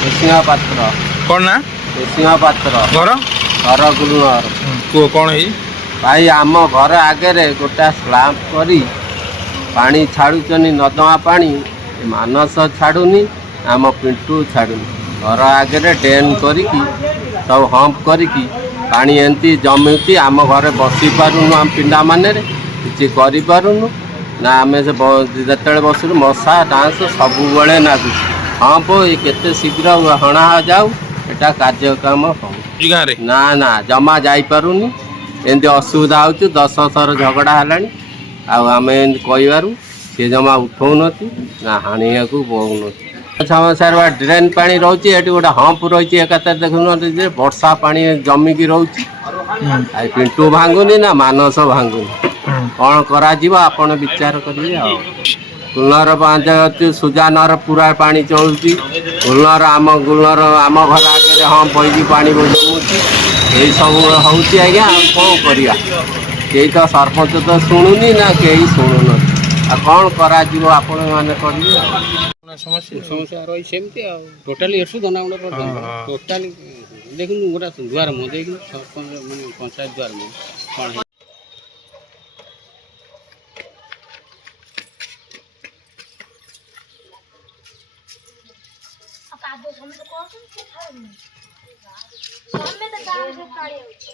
नृसिंह पात्र कौन ना नृसिंह पात्र घर घर गुलनर कुह कौन है भाई आम घर आगे गोटा स्लाब करी पानी छाड़ुचनी नदमा पानी मानस छाड़ुनी आम पिंटू छाड़ुनी घर आगे डेन करिकी सब हम्प करिकी पानी एमती जमुची आम घर बसी पारुनु आम पिंडा माने किसी करूँ ना आम से जिते बसुँ मशा डांस सब नागुच हम्प केते शीघ्र हणा जाऊ एटा कार्यक्रम हो गाँव ना ना जमा जापारुनी एमती असुविधा हो 10 थर झगड़ा है आम कहू सी जमा उठाऊन ना हाणिया को बोन समस्या ड्रेन पानी रोचे ये गोटे हम्प रही एकातर देखुन वर्षा पानी जमिकी रोचे पिंटू भांगुनी ना मानस भांगुनी कौन करा आपण विचार करेंगे गुलनर पंचायत सुजानर पूरा पानी चलुची गुलनर आम घर आगे हम्प हो पानी जमुची यही सब हूँ आज्ञा कौन करवा कई तो सरपंच तो शुणुनी ना कहीं शुणुन कौन करा आपण मैंने करेंगे समस्या रही सेमती टोटाली एठू दनागुड़ा टोटाली देखुन गोटा दुआर मुह देख सरपंच मैंने पंचायत दुआर मुह कौन कादो समझ कौन से खाए नहीं हमें तो गांव से काढ़े होची